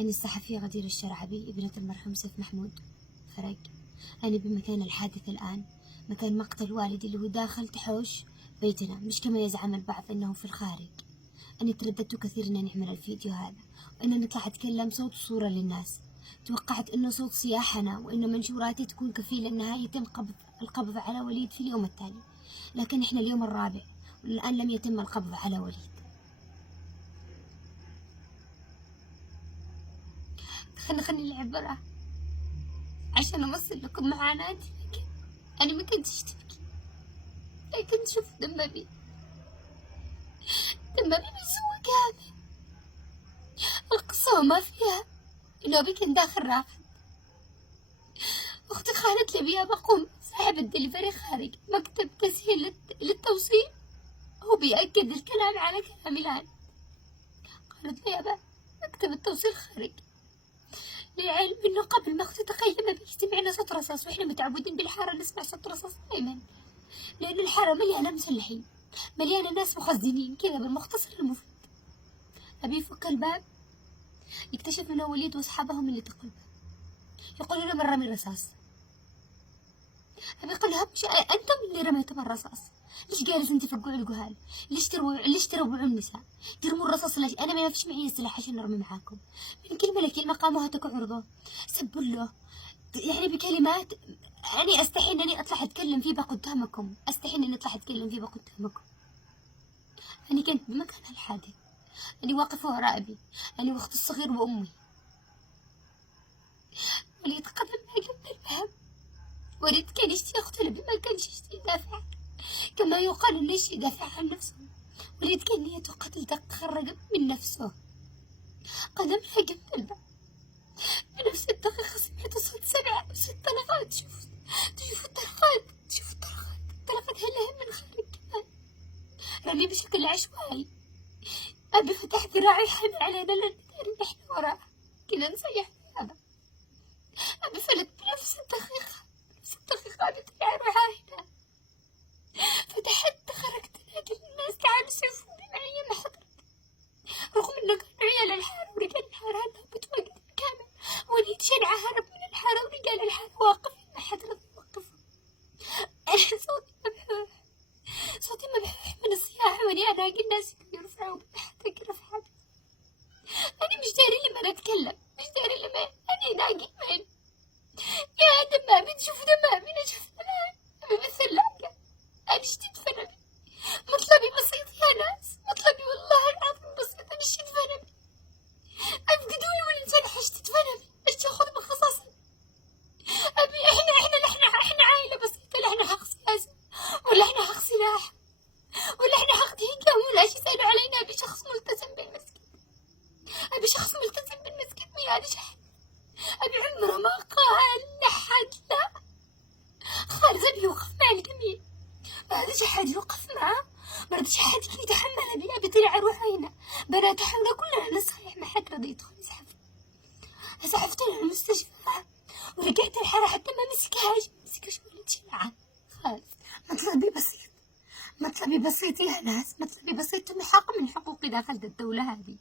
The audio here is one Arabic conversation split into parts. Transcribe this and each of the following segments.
أنا الصحفية غدير الشرعبي ابنة المرحوم سيف محمود فرج. أنا بمكان الحادث الآن، مكان مقتل والدي اللي هو داخل تحوش بيتنا، مش كما يزعم البعض أنه في الخارج. أنا ترددت كثير أن نعمل الفيديو هذا وأن نطلع أتكلم صوت وصورة للناس. توقعت أنه صوت صياحنا وأنه منشوراتي تكون كفيلة أنها يتم القبض على وليد في اليوم التالي، لكن إحنا اليوم الرابع والآن لم يتم القبض على وليد. خلني العبرة عشان أوصل لكم معاناتي، لكن أنا ما كنتش تبكي، لكن شوف دم أبي بيسوى كامل. القصة وما فيها إنه أبي كان داخل راقد، أختي قالت لي بيها بقوم صاحب الدليفري خارج مكتب تسهيل للتوصيل، هو بيأكد الكلام على كلامي الآن. قالت لي يابا مكتب التوصيل خارج، للعلم إنه قبل ما أختي تخيم بيجتمعنا صوت رصاص، وإحنا متعودين بالحارة نسمع صوت رصاص دائما، لأن الحارة مليانة مسلحين، مليانة ناس مخزنين كذا بالمختصر المفيد. أبي يفك الباب يكتشف إنه وليد وأصحابهم اللي دقوا الباب، يقولوا له من رمي الرصاص. أبي يقول لهم أنتم اللي رميتم الرصاص، ليش جالس أنت في القوع الجهال؟ ليش تروعوا النساء؟ ترموا الرصاص ليش؟ أنا ما فيش معي سلاح عشان أرمي معاكم. من كلمة لكلمة قاموا هتكوا عرضه، سبوا له يعني بكلمات أنا أستحي إنني أطلع أتكلم فيه قدامكم، أستحي إني أطلع أتكلم فيه قدامكم. أنا كنت بمكان الحادث، أنا واقفة وراء أبي، أنا وأختي الصغير وأمي. وليد قبل ما قبل الباب، وليد كان يشتي يقتل بما كانش يشتي يدافع، كما يقال إنه يشتي يدافع عن نفسه. وليد كان نيته قتل خرج من نفسه. قدم قبل الباب بنفس الدقيقة سمعت صوت 7 أو 6 طلقات. تشوف الطلقات، الطلقات هلها من خارج كمان، رمي بشكل عشوائي. أبي فتح ذراعي حامل علينا لأن نحن وراءه، كنا نصيح هذا. أبي فلت بنفس الدقيقة أبي طلع روحها هنا، فتحت خرجت نادي الناس تعالوا سيفوني معي ما حضرت، رغم إنه كانوا عيال الحارة ورجال الحارة أنهم متواجدين كامل. وليد شنعة هرب من الحارة ورجال الحارة واقفين ما حد رضي يوقفهم. أنا صوتي مبحوح من الصياح وأنا ألاقي الناس يرفعوا حتى رفعت. أنا مش داري لما أتكلم، مش داري لما أنا لاقي وين يا دم أبي تشوف دم أبي نشوف الآن أبي مثل لاقى. أنا اشتيت فنبي، مطلبي بسيط يا ناس، مطلبي والله العظيم بسيط. أنا اشتيت فنبي، أفقدوني والإنسان اشتيت فنبي ايش تاخذ بالخصاصة. أبي إحنا عائلة بسيطة، لا إحنا حق سياسي ولا إحنا حق سلاح ولا إحنا حق دينكم ولا شي يسألوا علينا. أبي شخص ملتزم بالمسجد، أبي شخص ملتزم بالمسجد ميادي شحن. أبي عمره ما قال لحد لا خالد أبي يوقف مع الجميع، ما رضيش أحد يوقف معاه، ما رضيش أحد يتحمل. أبي طلع أروح هنا بنات حولنا كلنا نصيح، ما حد رضي يدخل سحفتنا المستشفى ورجعت الحارة حتى ما مسكهاش ولد شنعة خالص. مطلبي بسيط يا ناس، مطلبي بسيط، حق من حقوقي داخل الدولة هذه.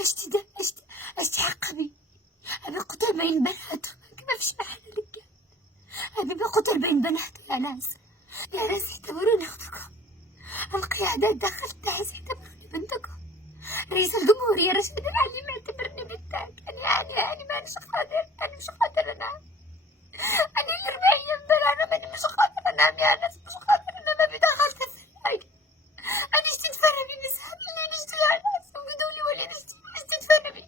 اشتي حق أبي قتل بين بناته، ما فيش محل رجال. أبي بقتل بين بناته يا ناس اعتبروني أختكم، القيادة داخل التحس اعتبروني بنتكم، رئيس الجمهورية رشيد العلي معتبرني بنتك. أنا مش قادر أنام، أنا الأربعين أنا ماني مش قادر أنام يا ناس، مش قادر أنام. أبي دخلت في الثلاجة، أنا اشتي تفرمي نسحب اللي نشتي يا ناس وبدولي ولا اشتي تفرمي.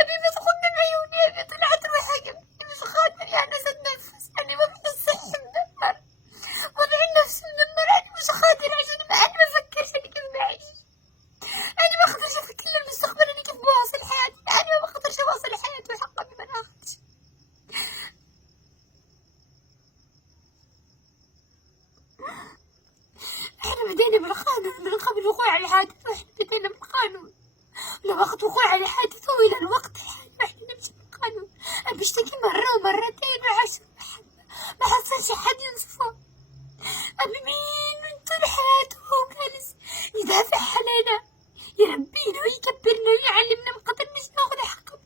أبي بتخد من عيوني، أبي طلعت روحي جنبي، مش قادر يا ناس أتنفس، أنا ما بحس صحي مدمر، وضع النفس مدمر. أنا مش قادر عشان أنا ما أفكرش أنا كيف بعيش، أنا ما أقدرش أفكر للمستقبل أنا كيف بواصل حياتي، أنا ما بقدرش أواصل حياتي وحق أبي ما ناخدش. احنا بدينا بالقانون من قبل وقوع الحادث، واحنا بدينا بالقانون لوقت وقوع الحادث وإلى الوقت الحالي احنا نمشي بالقانون. أبي اشتكي مرة ومرتين و10 ما حصلش حد ينصفه. أبي مين طول حياته هو جالس يدافع علينا، يربينا ويكبرنا ويعلمنا، ما قدرناش ناخذ حقنا.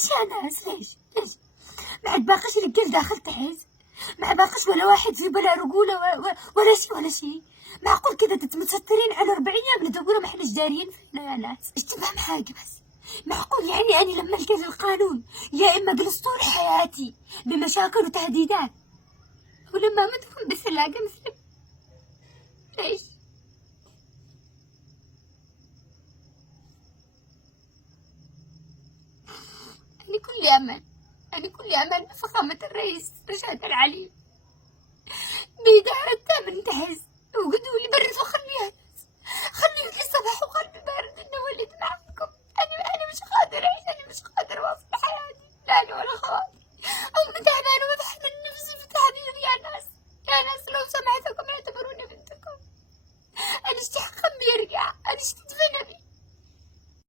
ليش يا ناس؟ ليش؟ ما باقيش رجال داخل تعز، ما باقيش ولا واحد في بلا رجولة ولا شيء ولا شيء. معقول كده متسترين على 40 يوم ندوروا ما احنا جدارين فينا يا ناس؟ ايش تفهم حاجة بس؟ معقول يعني أنا لما ألقى القانون يا إما جلست طول حياتي بمشاكل وتهديدات ولما مدفون بسلاقة مسلم؟ ليش؟ أنا كل أمل بفخامة الرئيس رشاد العلي بيدعو الثامن تحس وقدوا لي برا